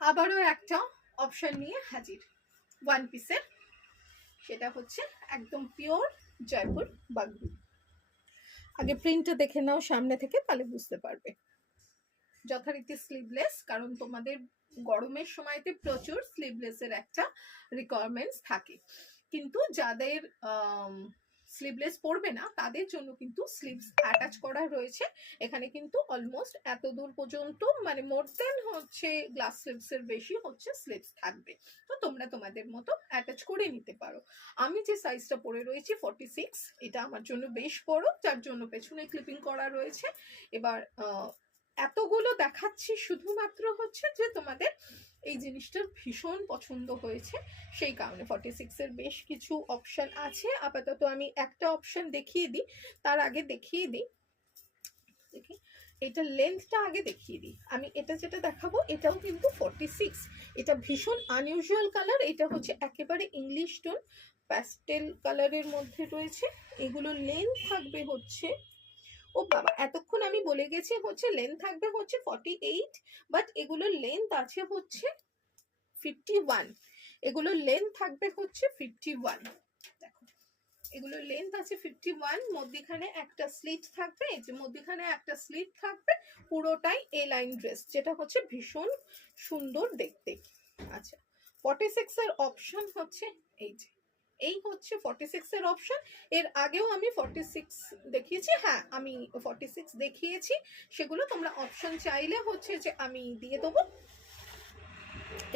আবারও একটা অপশন নিয়ে হাজির ওয়ান পিসের, সেটা হচ্ছে একদম পিওর জয়পুর বাগরু। আগে প্রিন্টটা দেখে নাও সামনে থেকে, তাহলে বুঝতে পারবে। যথারীতি স্লিভলেস, কারণ তোমাদের গরমের সময়তে প্রচুর স্লিভলেসের একটা রিকোয়ারমেন্টস থাকে, কিন্তু যাদের স্লিভলেস পরবে না তাদের জন্য কিন্তু স্লিভস অ্যাটাচ করা রয়েছে। এখানে কিন্তু অলমোস্ট এত দূর পর্যন্ত, মানে মোর দেন হচ্ছে গ্লাস স্লিভস এর বেশি হচ্ছে স্লিভস থাকবে, তো তোমরা তোমাদের মতো অ্যাটাচ করে নিতে পারো। আমি যে সাইজটা পরে রয়েছি 46, এটা আমার জন্য বেশ বড়, যার জন্য পেছনে ক্লিপিং করা রয়েছে। এবার এতগুলো দেখাচ্ছি শুধুমাত্র হচ্ছে যে তোমাদের এই জিনিসটা ভীষণ পছন্দ হয়েছে, সেই কারণে 46 এর বেশ কিছু অপশন আছে। আপাতত আমি একটা অপশন দেখিয়ে দিই, তার আগে দেখিয়ে দিই, দেখি এটা লেন্থটা আগে দেখিয়ে দিই। আমি এটা যেটা দেখাবো এটাও কিন্তু 46, এটা ভীষণ আনইউজুয়াল কালার, এটা হচ্ছে একেবারে ইংলিশ টোন প্যাস্টেল কালারের মধ্যে রয়েছে। এগুলো লেন্থ থাকবে হচ্ছে, ও বাবা এতক্ষণ আমি বলে গেছি হচ্ছে লেন্থ থাকবে হচ্ছে 48, বাট এগুলোর লেন্থ আছে হচ্ছে 51, এগুলোর লেন্থ থাকবে হচ্ছে 51। দেখো এগুলোর লেন্থ আছে 51, মধ্যখানে একটা স্লিট থাকবে, এই যে মধ্যখানে একটা স্লিট থাকবে, পুরোটাই এ লাইন ড্রেস, যেটা হচ্ছে ভীষণ সুন্দর দেখতে। আচ্ছা 46 এর অপশন হচ্ছে এই যে, এই হচ্ছে 46 এর অপশন। এর আগেও আমি 46 দেখিয়েছি, হ্যাঁ আমি 46 দেখিয়েছি, সেগুলো তোমরা অপশন চাইলে হচ্ছে যে আমি দিয়ে দেবো।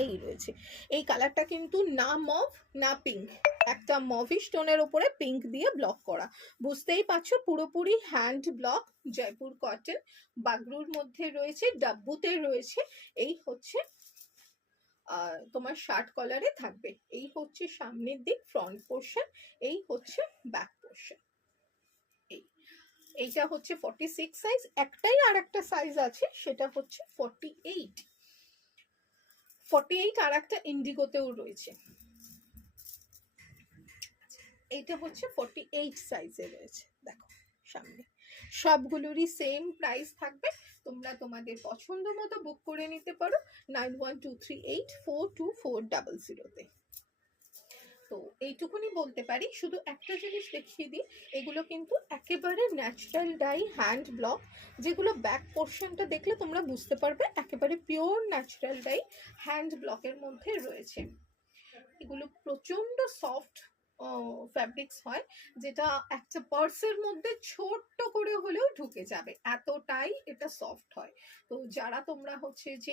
এই রয়েছে, এই কালারটা কিন্তু না মভ না পিঙ্ক, একটা মভিশ টোনের উপরে পিঙ্ক দিয়ে ব্লক করা, বুঝতেই পারছো পুরোপুরি হ্যান্ড ব্লক জয়পুর কটন বাগরুর মধ্যে রয়েছে, ডাব্বুতে রয়েছে। এই হচ্ছে তোমার শার্ট কলারে থাকবে, এই হচ্ছে সামনের দিক ফ্রন্ট পোর্শন, এই হচ্ছে ব্যাক পোর্শন। এইটা হচ্ছে 46 সাইজ, একটাই আর একটা সাইজ আছে সেটা হচ্ছে 48, 48 আর একটা ইন্ডিগোতেও রয়েছে। এইটা হচ্ছে 48 সাইজে রয়েছে, দেখো সামনে সবগুলোরই সেম প্রাইস থাকবে, তোমরা তোমাদের পছন্দ মতো বুক করে নিতে পারো 9123842400-তে। তো এইটুকুনি বলতে পারি, শুধু একটা জিনিস দেখিয়ে দিই, এগুলো কিন্তু একেবারে ন্যাচারাল ডাই হ্যান্ড ব্লক, যেগুলো ব্যাক পোর্শনটা দেখলে তোমরা বুঝতে পারবে একেবারে পিওর ন্যাচারাল ডাই হ্যান্ড ব্লকের মধ্যে রয়েছে। এগুলো প্রচন্ড সফট ফ্যাব্রিক্স হয়, যেটা একটা পার্সের মধ্যে ছোট্ট করে হলেও ঢুকে যাবে, এতটাই এটা সফট হয়। তো যারা তোমরা হচ্ছে যে